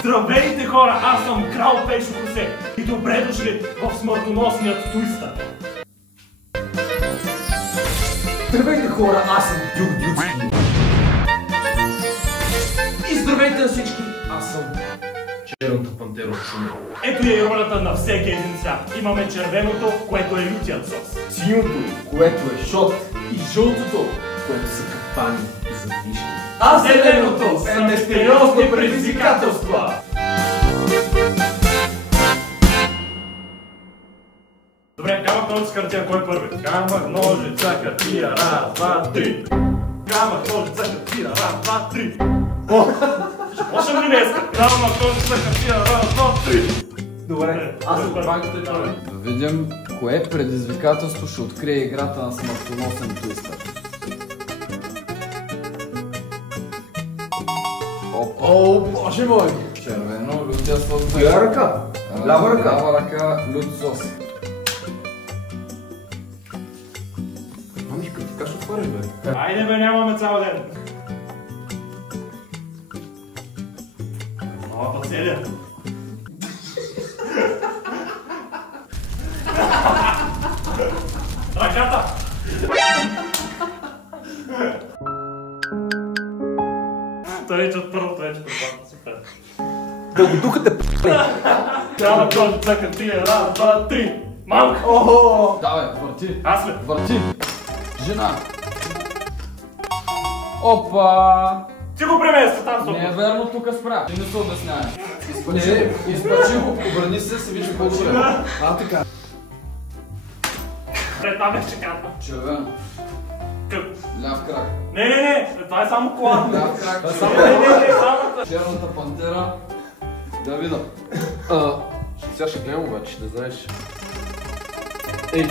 Здравейте хора, аз съм Крал Пешо Косе и добре дошли в смъртоносният Туистър. Здравейте хора, аз съм Дюк Дюцки. И здравейте на всички, аз съм Черната пантера от Шумен. Ето е и ролята на всеки един свят. Имаме червеното, което е лютият сос. Синьото, което е шот. И жълтото, което са капани за вишки. А зеленото е мистериозни предизвикателства. Добре, камък, ножица, хартия, кой е първи? Камък, ножица, хартия, раз, два, три. Камък, ножица, хартия, раз, два, три. Ще почнем ли днеска? Камък, ножица, хартия, раз, два, три. Добре, аз съм банката и първи. Да видим кое предизвикателство ще открие играта на смъртоносен Туистър. О, боже мой! Червено, лютия сос. Коя ръка? Лява ръка? Лява ръка, лют сос. Мамичка, така ще отвориш, бе. Айде бе, нямаме цял ден. Малата целия. Ръката! Той вече от първото вече предпада, супер. Да го духате п***не! Камък, ножица, хартия, раз, два, три. Мамка! Охо! Давай, върти. Аз ли? Върти. Жена. Опа! Ти го премества там Не е стоп. верно, тук спря. Ти не се обясняваш. Изпачи го, обърни се, се вижда колко е. А, така. Пред там вече казва. Червено. Къп. Ляв крак. Не, това е само кола. Ляв крак. Не, само. Черната пантера. Да видам. Сега ще гледам обаче, да знаеш. Ей,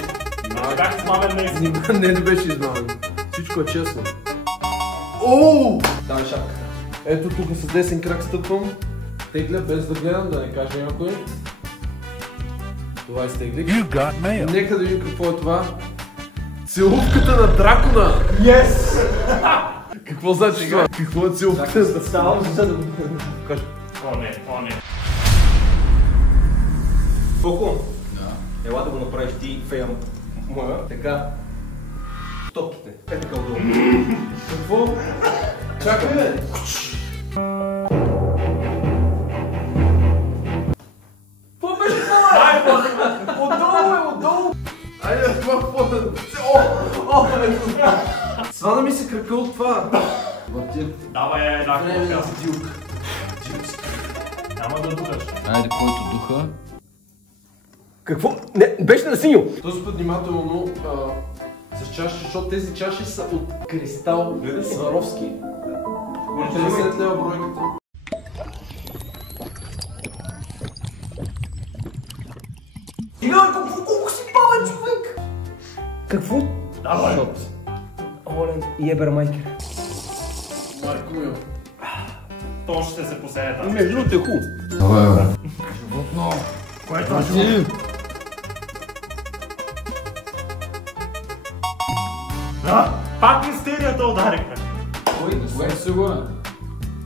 Бях смамен наистина. не беше измамен. Всичко е честно. Оу! Давай шапка. Ето тук с десен крак стъпвам. Тегля без да гледам, да не кажа някой. Това е стеглик. Нека да видим какво е това. Целувката на дракона! Yes! Какво значи това? Какво е целувката? Ставам за да кажа. О не. Фоко, Да. ела да го направиш ти фея моя, така. Топките. Е така отдолу. Какво? Чакай, бе! Какво беше това? Отдолу! Айде, това свана ми се крака от това. Върти. Давай една Време копка. за дюк. Няма да духаш. Айде, който духа. Какво? Не, беше на синьо! Този път внимателно с чаши, защото тези чаши са от кристал Сваровски. 50 лева бройката. Колко си пален човек! Какво? Давай. Олен, ебер майкер. Марко ми. То ще се поседе там. Между другото е хубаво. Давай, бе. Животно. Което е Върти. Пак мистерията ударихме. Не съм сигурен.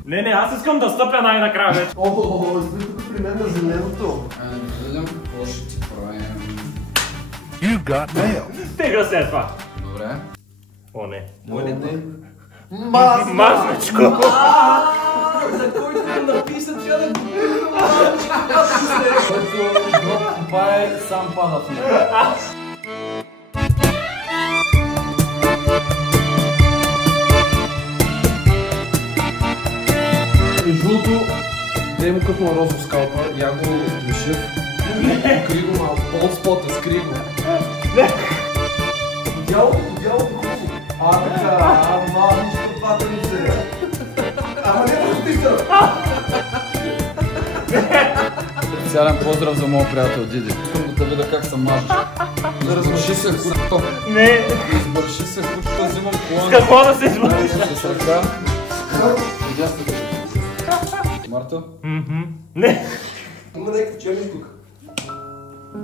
Не, аз искам да стъпя най-накрая вече. О, изби тук при мен на зеленото. Да видим какво ще ти правим. Стига се това. Добре. О, не. Мазничко. За който е написан, тя да го който копае, сам пада в него. Жълто, дай му къпна розов скалпа, я го душив. Покри го малко, полспота, скри го. Дялото хубаво. Така, нищо това да не се. Ама не постига. Специален поздрав за моят приятел Диди. Искам да видя как се мажеш. Избърши се кучето. Не. Избърши се кучето, взимам колон. С какво да се избършиш? С ръка. Видясте ли? Марто? Не. Има някакъв черни тук.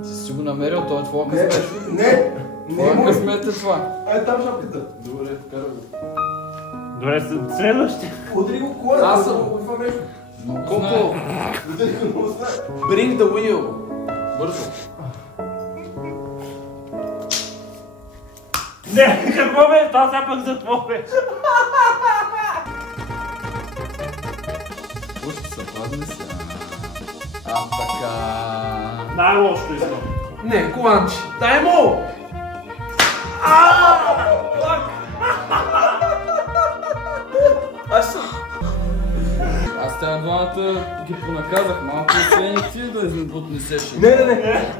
Ти си го намерил, това е твоя късмет. Не. Твоя късмет е това. Ай, там шапката. Добре, вкара го. Добре, следващи. Удари го колата. Аз съм. Това нещо. Колко? Удари го много знае. Bring the wheel. Бързо. Не, какво бе? Това сега пък за това бе. Пушки са падни си. Така. Най-лошото искам. Не, коланче. Дай му! Аз съм. Аз тези двамата ги понаказах малко, освен и ти да отнесеш. Не.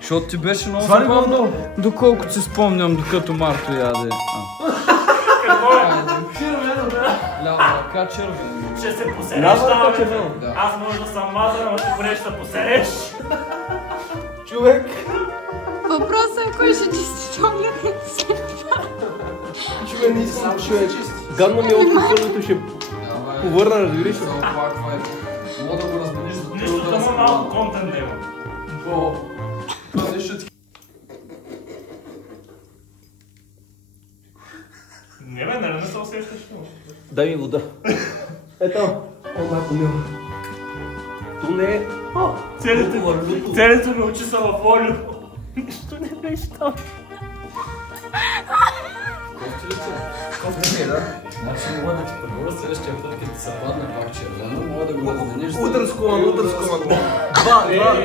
Защото ти беше много Това ли било забавно, доколкото си спомням, докато Марто яде. Какво е? Лява ръка червена. Ще се посереш там, бе. Да. Аз може да съм мазан, ама ти поне ще се посереш. Човек. Въпросът е кой ще чисти туалетните след това. Човек не съм човек. Гадно ми е от първото ще повърна, разбираш ли? Мога да го размениш за Нищо това да само малко контент да има. Не бе, нали не се усещаш? Дай ми вода. Ето. Малко мило. То не е... Целите ми очи са в олио. Нищо не беше там. Кофти ли, да? Значи мога да ти преговоря следващия път, като се падне пак червено, мога да го размениш за... Удар с колан.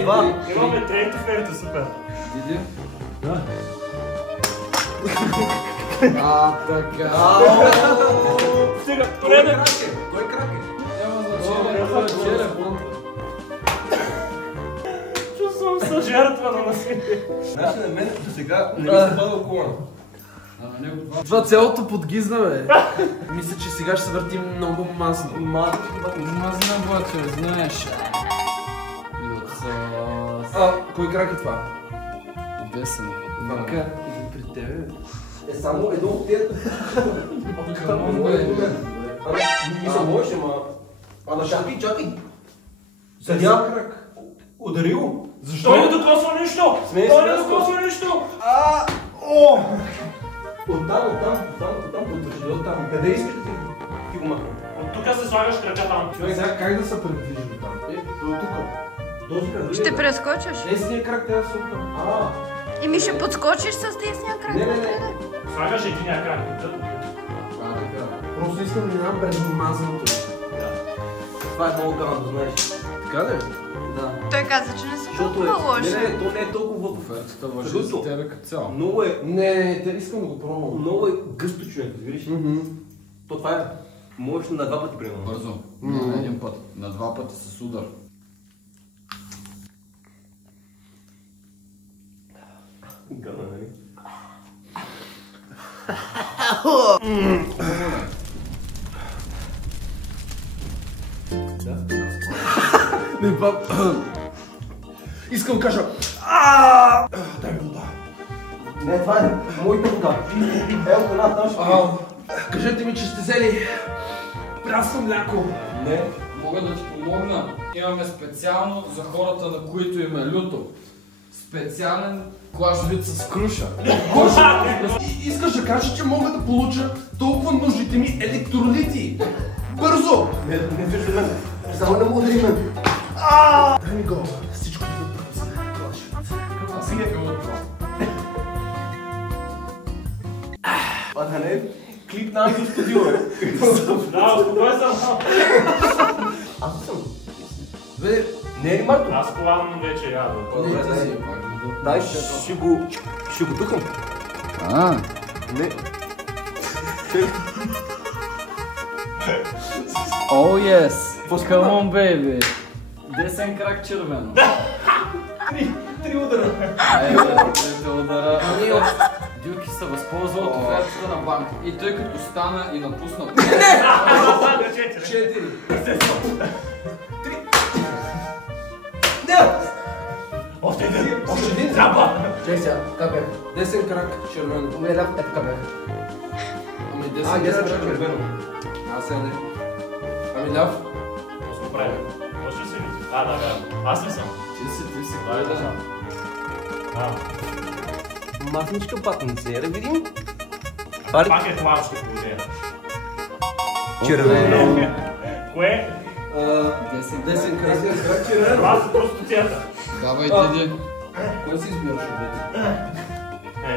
Два. Имаме трети ферите, супер. Диди? Да. Така. Стига, пореден. Кой крак е? Няма значение, телефон. Чувствам се жертва на насилие. Значи на мен до сега не ми се падал колан. Това цялото подгизна, бе. Мисля, че сега ще се върти много масно. Мазна обаче, знаеш. Кой крак е това? Десен. Ванка, идем при тебе, бе. Е само едно от тези. Мисля, можеш, ама... Ама чакай. Съдя крак. Удари го. Той не докосва нищо! Той не докосва нищо! Оттам, оттам. Къде искаш да ти го махна? От тук се слагаш крака там. Човек, сега как да се предвижи до там? До тук. Този крак. Ще прескочиш? Десния крак трябва да се оттам. Еми ще подскочиш с десния крак. Не. Слагаш единия крак. Просто искам да минавам през мазаното. Това е много гадно, знаеш. Така ли? Да. Той каза, че не са Защото толкова лоши. Не, то не е толкова вътов. Офертата въжи за тебе като цяло. Много е... Не, те искам да го пробвам. Много е гъсто, човек, разбираш ли? То това е... Можеш на два пъти, примерно. Бързо. Не на един път. На два пъти с удар. Гадно, нали? Не, пап. Искам да кажа. Дай ми вода. Не, това е моята вода. Елко, една там ще Кажете ми, че сте взели прясно мляко. Не. Мога да ти помогна. Имаме специално за хората, на които им е люто. Специален клашвит с круша. Искаш да кажеш, че мога да получа толкова нужните ми електролити. Бързо! Не виж до мен. Само не мога да има. Дай ми го. Всичко да бъде клашвит. Аз си не от това. А да не, клип на Ангел Студио, бе. Да, успокой съм. Аз съм. Бе, Не е ли Марто? Аз план вече ядам. Дай, ще го духам. Не. О, ес! Come on, baby! Десен крак червено. Три удара. Трите удара. Дюки се възползва от офертата на банка. И тъй като стана и напусна... Не! 4. Още един! Още един? Запа! Чай сега, така бе. Десен крак червено. Не, ляв, така бе. Ами Десен крак червено. Аз сега не. Ами ляв. Какво сме правили? Още си ли? Да, вярно. Аз ли съм? Ти си Да, да. Масничка патница, да видим. Пак е хлапче положение. Червено. Кое? Десен крак червено. Това са простотията. Давайте един. Кой си избираш обете?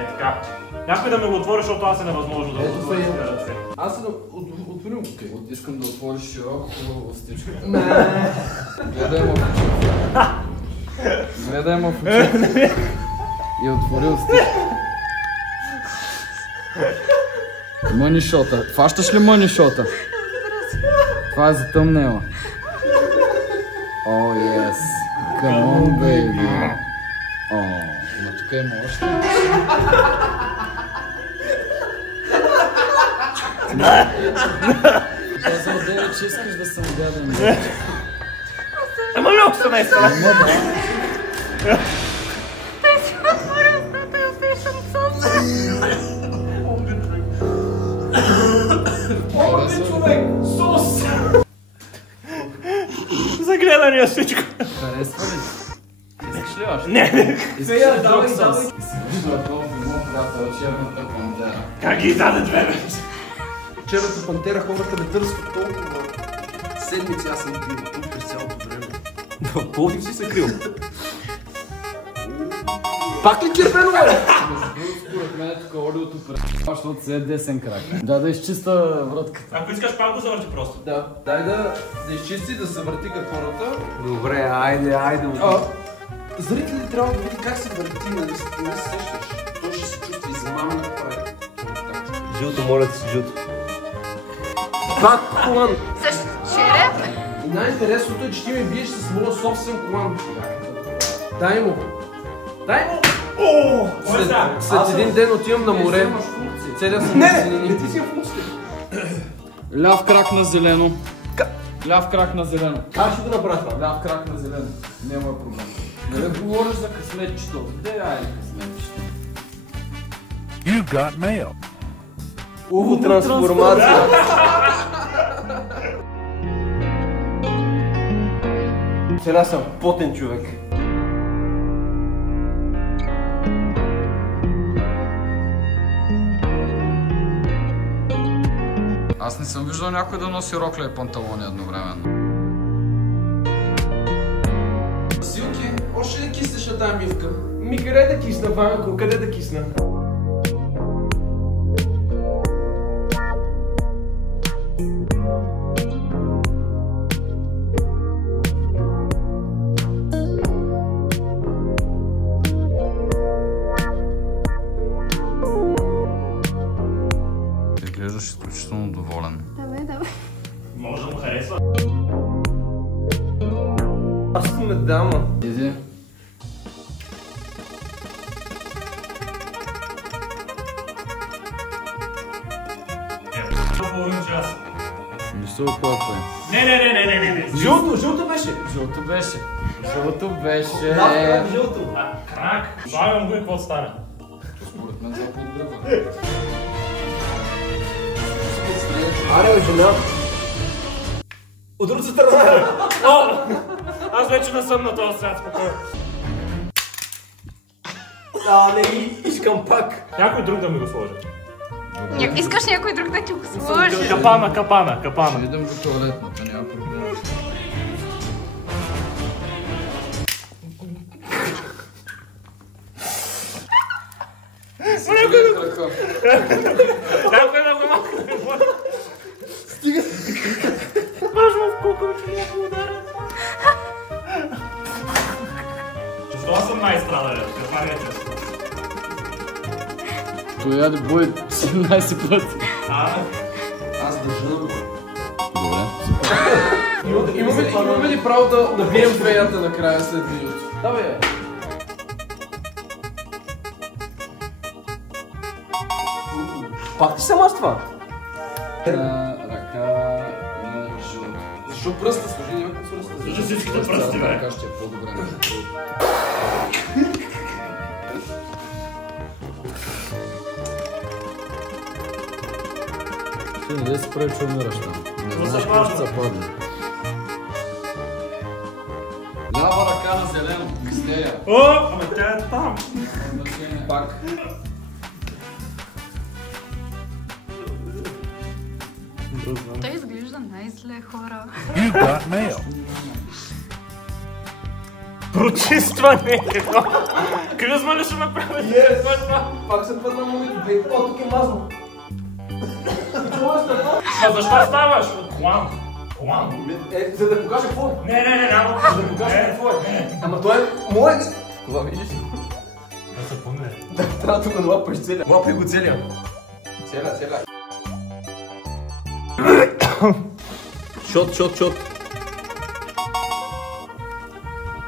Така. Някой да ме го отвори, защото аз е невъзможно да го отворя с ръце. Аз да отворим го. Искам да отвориш широко хубаво устичката. Гледай му в очите. Гледай му в очите. И отвори устичката. Мънишота. Фащаш ли мънишота? Това е за тъмнела. О, ес. Come on, baby. О, но тук има още. Казал Деве, че искаш да съм гаден. Ама много са наистина. Той си отвори устата и усещам соса. О, човек! Сос! Загледания всичко. Харесва ли? Искаш ли още? Не. Фея, давай. И си вижда този мой приятел, черната пантера. Как ги даде две бе? Черната пантера хората не търсват толкова седмици, аз съм бил тук през цялото време. В Пловдив си се крил. Пак ли червено е? Според мен тук аудиото предава, защото се е десен крак. Да изчиста вратката. Ако искаш пак го завърти просто. Да, дай да изчисти, да се върти като хората. Добре, айде. Зрители трябва да види как се върти, нали се сещаш. Той ще се чувства измамно да прави. Жълто, моля ти си жълто. Пак колан! Също череп. Най-интересното е, че ти ме биеш с моя собствен колан. Дай му! О! След един ден отивам на море. Целя съм на синини. Ти си в функция. Ляв крак на зелено. Ляв крак на зелено. Как ще го направя това? Ляв крак на зелено. Няма проблем. Нали говориш за късметчето? Де, айде късметчето. You got mail. Уво трансформация. Сега съм потен човек. Аз не съм виждал някой да носи рокля и панталони едновременно. Силки, още ли киснеш на тази мивка? Ми къде да кисна, Ванко? Къде да кисна? Ти гледаш изключително доволен. Давай. Може да му харесва. Аз съм дама. Иди. Половин час. Не се оплаквай. Не. Жълто беше. Жълто беше. Жълто беше. Жълто. Крак. Слагам го и какво стане? Според мен това подгръва. Аре, жена. От другата страна. О! Аз вече не съм на този свят, спокойно. Не искам пак. Някой друг да ми го сложи. Искаш някой друг да ти го сложи? Капана. Ще идем до туалетната, няма проблем. Някой да го махне. Стига. Важно в кукол, че някой ударя. Защо съм най-страдален? Каква не е често? Той яде бой 17 пъти. Аз държа на бой. Добре. Имаме ли право да набием феята накрая след видеото? Давай я. Пак ти съм аз това? На ръка на жълто. Защо пръста? Скажи, няма как пръста. Защо всичките пръсти, бе? Ръка ще е по-добре. Ти не си прави, че умираш там. Не знаеш какво ще се падне. Лява ръка на зелено, излея. О, ама тя е там. Пак. Той изглежда най-зле, хора. You got mail. Прочистване, какво? Кръзма ли ще направи? Пак се падна момент. О, тук е мазно. А защо ставаш? Колан. Колан? За да покажа какво е. Не, няма. За да покажа какво е. Ама той е мое. Това видиш ли? Да се помне. Трябва тук да лапаш целия. Лапай го целия. Целия. Шот.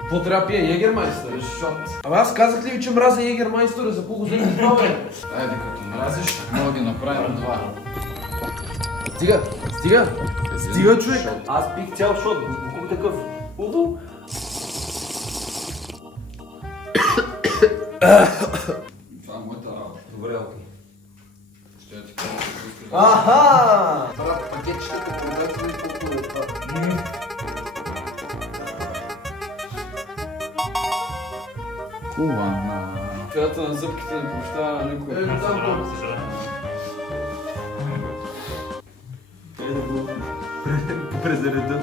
Какво трябва пие? Егермайстър? Шот. Абе аз казах ли ви, че мразя Егермайстър? За какво го вземе това, бе? Айде, като мразиш, мога да ги направим два. Стига, човек! Аз пих цял шот. Колко такъв. Удо. Това е моята работа. Добре, окей. Ще я ти кажа, че искаш. Аха! Брат, пакетчетата продават ли колко е това? Кулана. Феята на зъбките не прощава на никой. През реда.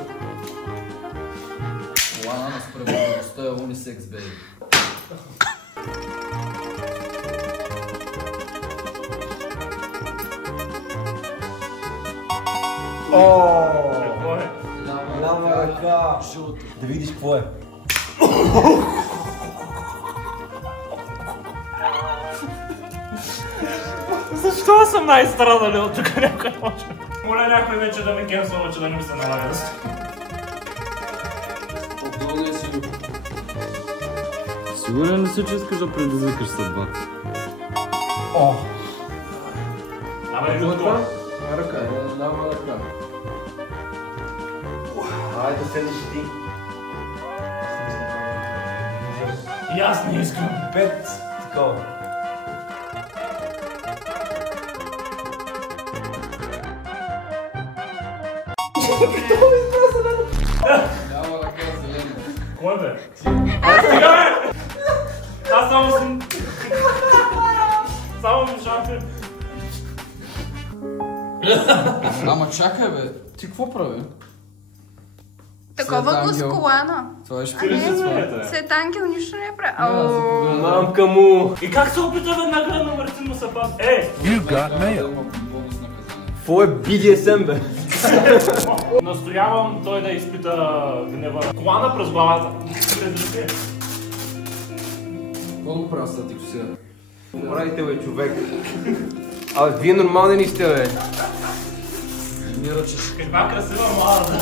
Кулана на справедливостта е унисекс, бейби. Какво е? Лява ръка. Жълто. Да видиш какво е. Защо съм най-страдали от тук някой може? Моля някой вече да ме кенсува, че да не ми се налага да се. Отдолу не си люб. Сигурен ли си, че искаш да предизвикаш съдбата? О! Абе, Любко. Ръка. Лява ръка. Айде да седнеш и ти. И аз не искам. 5 такова. Лява ръка зелено. Кой бе? Стига бе! Аз само съм... Само ми шапи. Ама чакай, бе. Ти какво прави? Такова Свет го ангел. с колана. Това ще А не, цвете. Свет ангел нищо не прави. Мамка му! И как се опита веднага да намърти му се пас? You got mail. Бонус наказание. Какво е BDSM, бе? Настоявам той да изпита гнева. Колана през главата. Какво го правя сега, тихо сега? Правите, бе, човек. Абе, вие нормални ли сте, бе? Не ръчеш. Каква красива млада.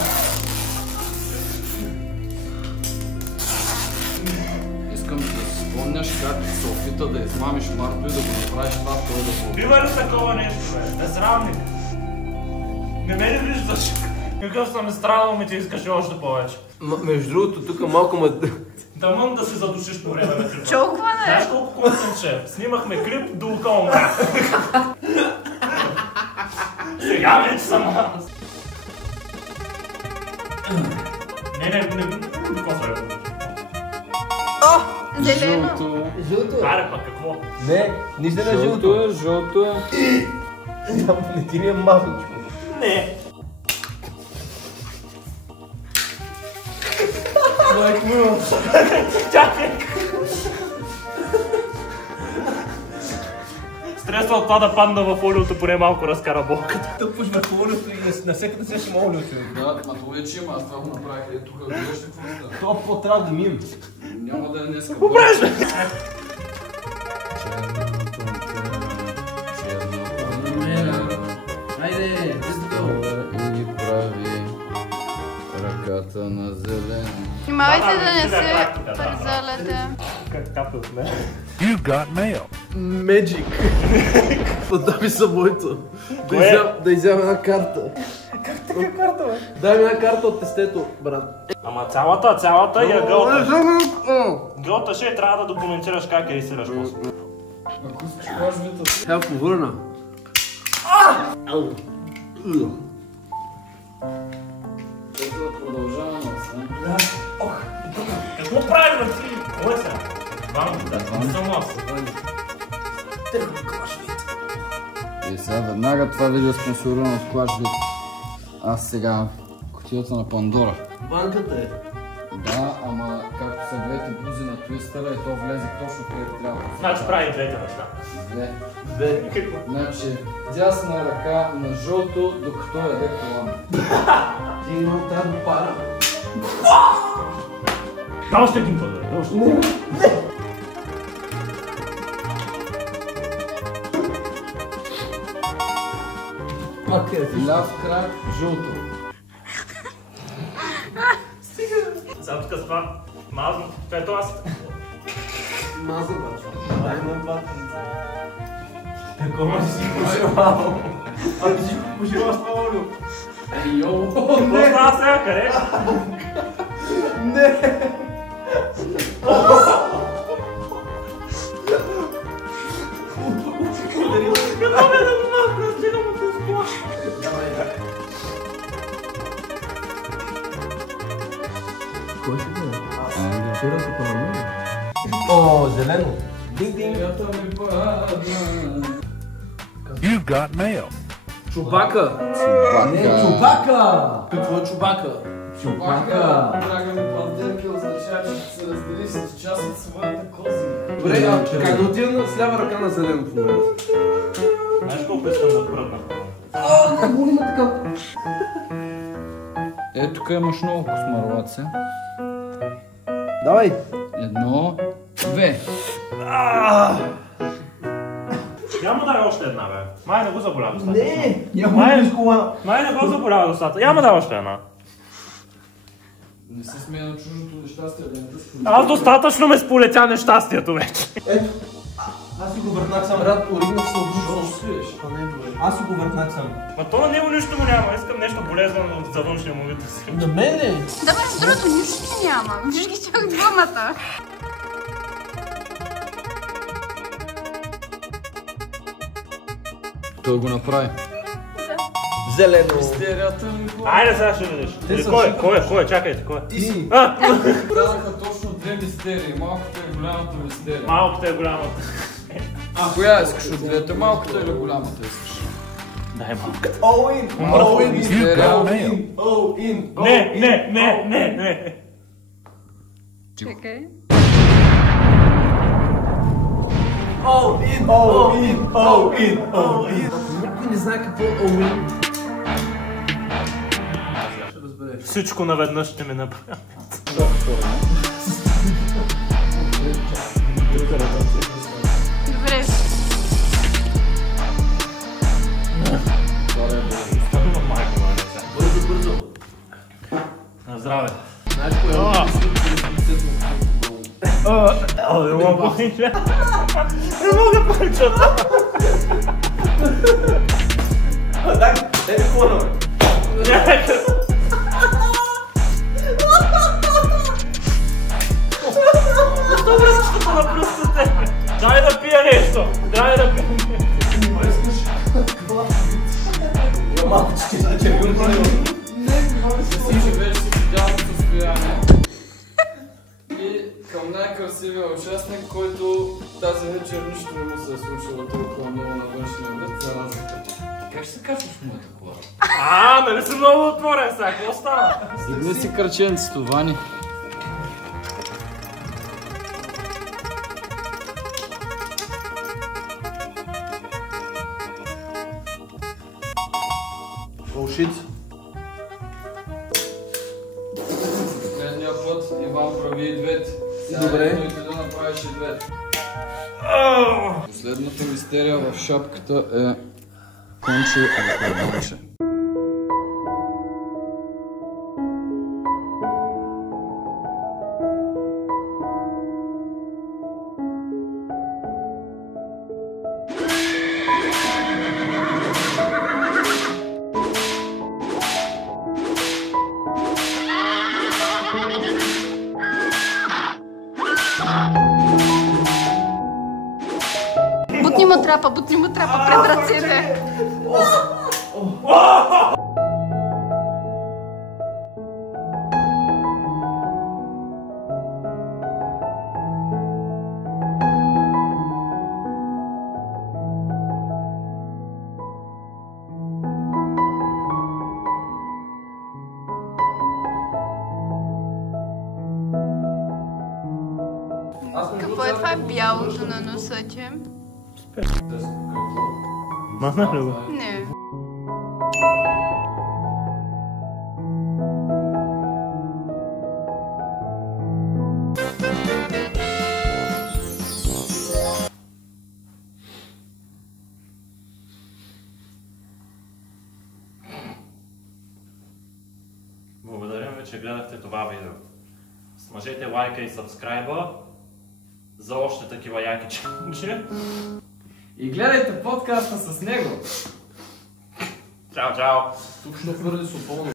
Искам да си спомняш как се опита да измамиш Марто и да го направиш това, той да го... Бива ли такова нещо, бе? Да срамни. Не ме ли виждаш? Какъв съм страдал, ми ти искаш още повече. Между другото, тук малко ме... Тъмън да се задушиш по време на клипа. Чолкване! Знаеш колко контентче? Снимахме клип до околна. Сега вече съм аз. Не, докосвай го. Зелено! Жълто! Аре пак, какво? Не, нищо не е жълто. Жълто е. Не ти ли е мазничко? Не. Майк му! Чакай! Стресва от това да падна в олиото, поне малко разкара болката. Тъпваш върху олиото и на всеката сега ще има олиото. Да, ма това вече има, аз това го направих. Ето тук, виждаш ли какво става? Това по трябва да мием. Няма да е днеска. Побреш, бе! Хайде, и прави ръката на зелено. Внимавайте да не се парзаляте. Как капе от мен? You got mail. Magic. Да ми са моето. Да изям една карта. Как така карта, бе? Дай ми една карта от тестето, брат. Ама цялата я гълта. Гълта ще трябва да документираш как я изселяш после. Ако искаш плажбите... Трябва повърна. Ето да продължаваме, сега. Какво правиш, бе, си? Кой сега? Банката, не съм аз. И сега веднага това видео е спонсорирано от Клашбит. Аз сега кутията на Пандора. Банката е. Да, ама както са двете бузи на твистъра и то влезе точно където трябва. Значи прави двете неща. Две. Значи, дясна ръка на жълто, докато яде колана. Ти имам тази пара. Още един път, бе. Още един път. Ляв крак, жълто. Сега тук с това мазно. Ето аз. Маза, бачо. Дай ме батън. Такова си пожелал. А ти си пожелаш това, Олю. Йоу! Какво става сега, къде? Не! Какво ме да го махна? Стигам от това сплаш. Кой ще бъде? Черното парламент. О, зелено. You got mail. Чубака. Чубака! Какво е чубака? Чубака! Драга ми пандерки означава, че ще се раздели с част от своята кози. Добре, а как да отида с лява ръка на зелено в момента? Знаеш колко искам да пръдна? Боли ме така. Ето тук имаш много космарлаци. Давай. Едно, две. Няма да е още една, бе. Май не го заболява достатъчно. Не! Май не го заболява достатъчно. Няма да е още една. Не се смея на чуждото нещастие, да не искам. Аз достатъчно ме сполетя нещастието вече. Аз си го върнах сам. Брат, оригнал се обрушваш. Аз си го върнах сам. Ма то на него нищо му няма. Искам нещо болезнено за външния му вид. На мене? Да, между другото, нищо ти няма. Виж ги чак двамата. Той го направи. Зелено. Мистерията ми го... Айде сега ще видиш. Кой е? Чакайте, кой е? Ти си. Казаха точно две мистерии. Малката и голямата мистерия. Малката е голямата. Коя искаш от двете? Малката или голямата искаш? Дай малката. All in! You got mail. All in! Не. Чакай. All in! Никой не знае какво е Оуин. Всичко наведнъж ще ми направя. Добре. Бързо. На здраве. Знаеш кое е? Не мога повече. Не мога повече. Дай ми хубаво, бе. Добре, защото на пръстите. Дай да пия нещо. Малко че ти зачервил. Си живееш в идеално състояние. И към най-красивия участник, който тази вечер нищо не му се е случило толкова много на външния вид, за разлика. Как ще се качваш в моята кола? Нали си много отворен сега, какво става? Дигни си краченцето, Вани. Ушици. Следния път Иван прави и двете. Добре. Но и да направиш и двете. Последната мистерия в шапката е конче или карбонче. Бутни му трапа пред ръцете. Какво е това бялото на носа ти? Махнах ли го? Не. Благодарим ви, че гледахте това видео. Смажете лайка и сабскрайба за още такива яки челенджи. И гледайте подкаста с него. Чао, чао! Тук ще твърди с опълно.